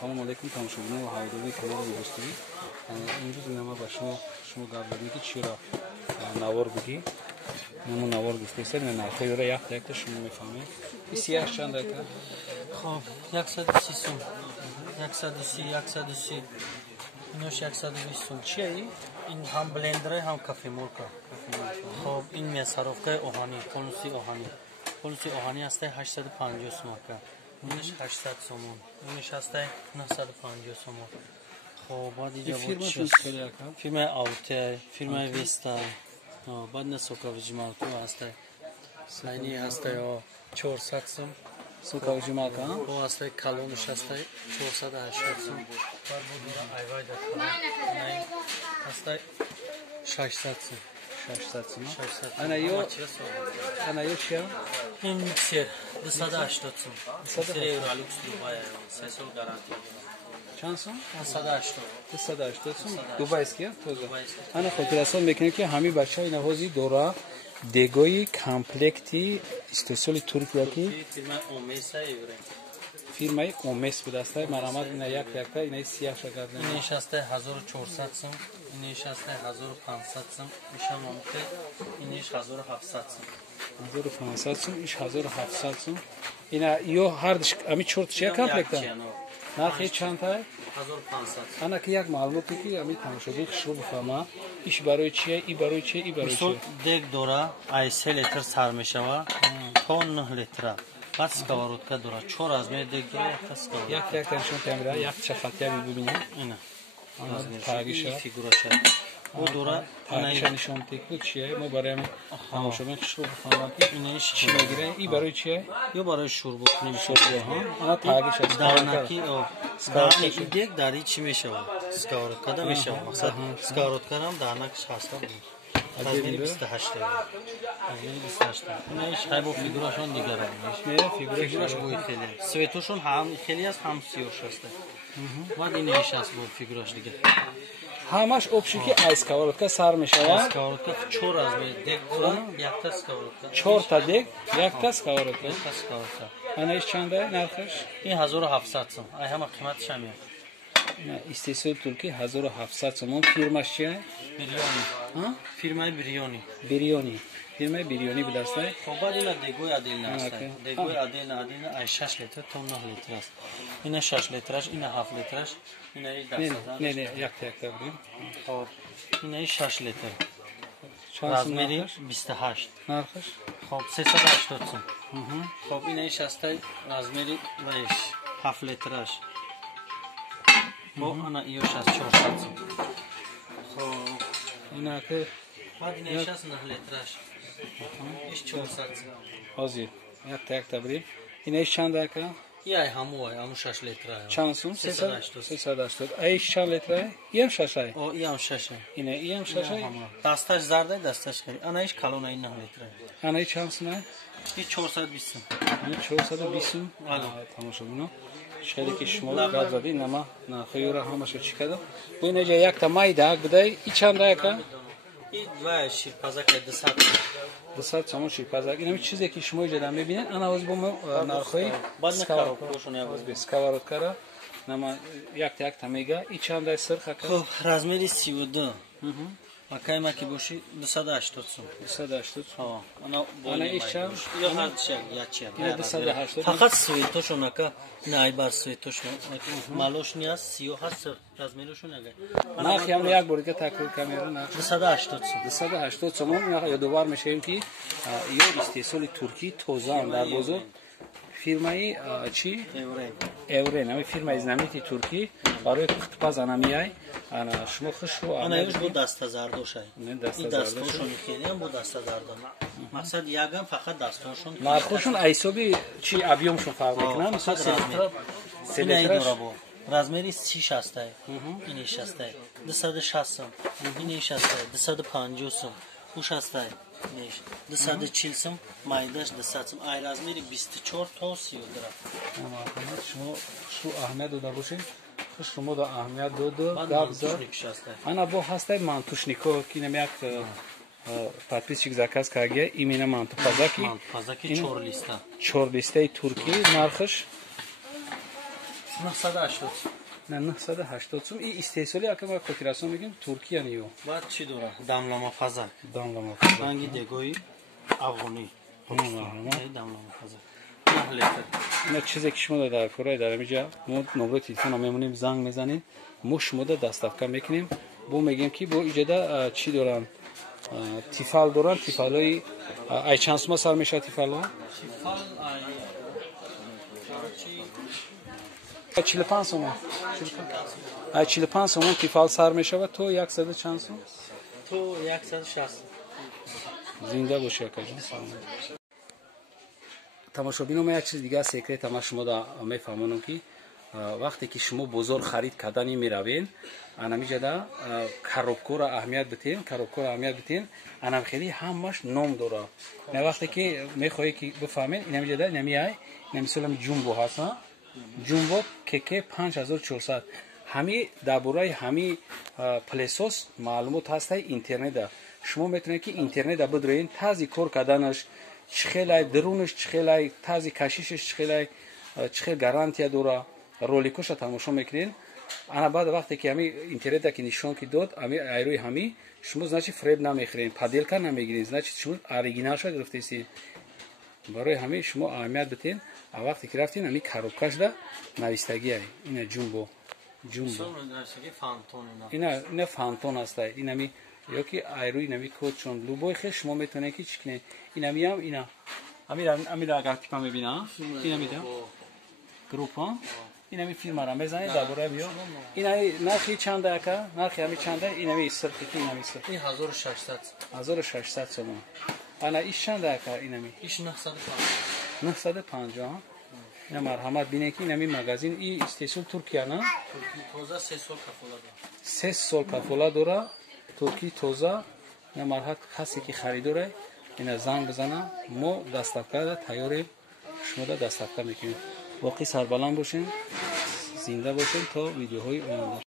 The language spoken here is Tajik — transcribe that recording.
салом алейкум тамошобинон ва ҳаводории канали Рӯстовӣ. Имрӯз инама ба шумо гап додем ки чиро навор бигӣ. Намо навор гуфтеса, ина нархоро якта шумо мефаҳмед. Исияш чанд ака? Хоб, 130 сум. 130. Инош 120 сум. Чия ин? Ин ҳам блендер, ҳам кофемолка. Хоб, ин мясоровка оҳани, конуси оҳани. Конуси оҳани ҳастай 850 сум ака. Инаш 800 сомон. Инаш ҳастай 950 сомон. Хоб, баъд иҷа фирма чист? Фирма Ауте, фирма Веста. Баъд на соковиҷмалку ҳастай. Сайни ҳастай 400 сум. Соковиҷмалка? Бо ҳастай калониш ҳастай 480 сум. Баъд будура айвайда ҳастай 600 сум. 600 сум. 600. Ана ё чия? Ин миксер 280 сум. Миксер Евролюкс Дубай, 3 сол гарантия. Чанд сум? 280 сум. Дубайския? Ана хотиррасон мекунем ки ҳами бача инаҳози дора дегои комплекти истеҳсоли Туркия ки фирмаи Омес будааст. Марамат ина якта инаи сияҳ шакарда. Инеш ҳастай 1400 сум. Инеш ҳастай 1500 сум. Ишамамте инеш 1700 сум. 1500 сум, иш 1700 сум. Ина ё ҳардиш ами чорт чия комплекта? Нархи чанд тай? 1500. Ана ки як маълумоте ки ами тамошобин хушро бифаҳма. Иш барои чия, и барои чия, и барои чия? Дег дора, ай 3 литр сар мешава, то 9 литра. Баъд сковородка дора, 4 размер дег дора, якта сковородка. Якта нишон камера, як чахатия бибинем. Ина. Тагиша. Фигураша. Бо дора, тагиша нишон теку чия? Мо барои ами тамошобин хушро бифаҳма ки инеш чи мегира? И барои чия? Ё барои шурбо кунем шурбо, ҳа? Ана тагиша. Данаки, данаки дег дари чи мешава? Сковородка да мешава. Мақсад сковородкарам данакш ҳаста. Размери 28 евро. Размери 28. Инаш ҳай бо фигурашон дигара. Фигураш бои хеле. Светошон ҳам хеле аст, ҳам сиёш аст. Баъд инаш аст бо фигураш дигар. Ҳамаш обши ки ай сковородка сар мешава. Сковородка 4 размер дег дора, якта сковородка. 4 та дег, якта сковородка. Якта сковородка. Ана иш чанда нархаш? Ин 1700 сум. Ай ҳама қиматаш ҳам як. Истеҳсоли туркӣ 1700 сомон. Фирмаш чия? Бирёни. Фирмаи Бирёни. Бирёни. Фирмаи Бирёни будааст. Хоб баъд ина дегои Аделна аст. Дегои Аделна ай 6 литр то 9 литр аст. Ина 6 литраш, ина 7 литраш, ина 10. Не, якта будем. Хоб. Ина 6 литр. Размери 28. Нархаш? Хоб 380 сум. Хоб ина шастай размери 7 литраш. Бо ана иё 400 сум. Хоб ина ки баъд ина 9 литраш. Иш 400 сум. Ҳозир якта будем. Ина иш чанд ака? Яй ҳамуай, ҳаму 6 литра. Чанд сум? 380. Ай чанд литра? Иам 6. О, иам 6. Ина иам 6. Дасташ зардай, дасташ хари. Ана иш калона ин 9 литра. Ана иш чанд сум? Иш 420 сум. 420 сум. Тамошобино. Шайде ки шумо гап задед, нама нархоиро ҳамашро чӣ кардам. Бо ин ҷа якта майда будай, и чанд ака? И 2 ширпазак 200 сомон ширпазак. Ин ҳамин чизе ки шумо ҷада мебинед, ана ҳоз бо мо нархои сковородкара нама якта мега. И чанд ай сирх ака? Хуб, размери 32. Акай ма ки боши 280 сум. 280 сум. Ана иш чанд? Ё ҳардишак ячия. Ина 280. Фақат светошон ака, ина айбар светошон. Малош не аст, сиёҳ аст, размеришон ага. Нархи ҳам як бор дига такрор камера нарх 280 сум. 280 сомон. Ёдовар мешавем ки ё истеҳсоли туркӣ тозаам дар бозор. Фирмаи чи? Еврен. Ами фирмаи знамити туркӣ барои пухтупаз анамияй. Ана шумо хушро ана ёш бо дастазардошай. И дастошон хелиам бо дастазардон. Мақсад ягам фақат дастошон. Нархошон айсоби чи объёмшон фарқ мекунад. Мисол селитра бо размери 30 астай. Ини 60. 260 сум. Ини 60. 250 сум. Уш астай. 240 сум, майдаш 200 сум. Ай размери 24 то 30 дора. Шумо шу аҳамият дода бошед. Шумо да аҳамият дода гап зад. Ана бо ҳастай мантушнико ки нем як подписчик заказ карда. Именно мантупазаки. Мантупазаки 4 листа. 4 листаи туркӣ нархаш 980. نه 980 сум. این استحصالی اگه ما خاطراتون میگیم ترکیه نیو. بعد چی داره؟ دملما فضا. داملما. رنگی دگوی افغانی. دملما فضا. 9 لیتر. اینا چیزی که شما در کره در اینجا ما نمره تلفن میمونیم زنگ میزنیم ما شما رو دستافکا میکنیم بو میگیم که بو ایجادا چی دارن تیفال دارن تیفالای ای چند سوم سال میشه تیفالا تیفال ای 45 سوم ای 45 سوم تیفال سر میشه و تو 100 چند سوم تو 160 زنده باشه کجا тамошобинам як чиз дига секрет ама шумо да мефаҳмонам ки вақте ки шумо бозор харид кардани меравен анамиҷада коробкора аҳамият битен анам хеле ҳамаш ном дора на вақте ки мехоҳӣ ки бифаҳмен инамиҷада инамиай намисолам ҷумбо ҳаста ҷумбо кк 5400 ҳами дар бораи ҳами плесос маълумот ҳастаи интернета шумо метавонед ки интернета бидроен тарзи кор карданаш چه خیلی درونش چه خیلی تازه کشیشش چه خیلی گارانتی داره رولیکوش تماشا میکنین انا بعد وقتی که همی اینترنت که نشون کی داد همی ایروی همی شما значит فریب نمیخرین پادلکا نمیگیرین значит شما اوریجینالش گرفتید برای همی شما اهمیت بدین وقتی که رفتین همی کاروبکاش دا نویستگی اینا جumbo اینا فانتون است اینا می یا که ایروی نمی کد چون لوبای خش شما میتونید که چکنه اینا میام اینا امیر اگر تیپا میبینم اینا میدم گروپ ها اینا می فیلم را میزنید درباره بیا اینا نرخی چنده اکا نرخی همی چنده اینا می صرفی که اینا می صرف این 1600 سوم انا ایش چنده اکا اینا می ایش 950 اینا مرحمت بینه که اینا می مغازین ای استیسول ترکیه نه توزه 3 سال کفاله داره 3 سال کفاله داره ترکی توزه نه مرحمت خاصی که خریداره اینا زنگ بزنه ما دستافکا تیاریم شما را دستافکا میکنیم باقی سربلند باشین زنده باشین تا ویدیوهای آینده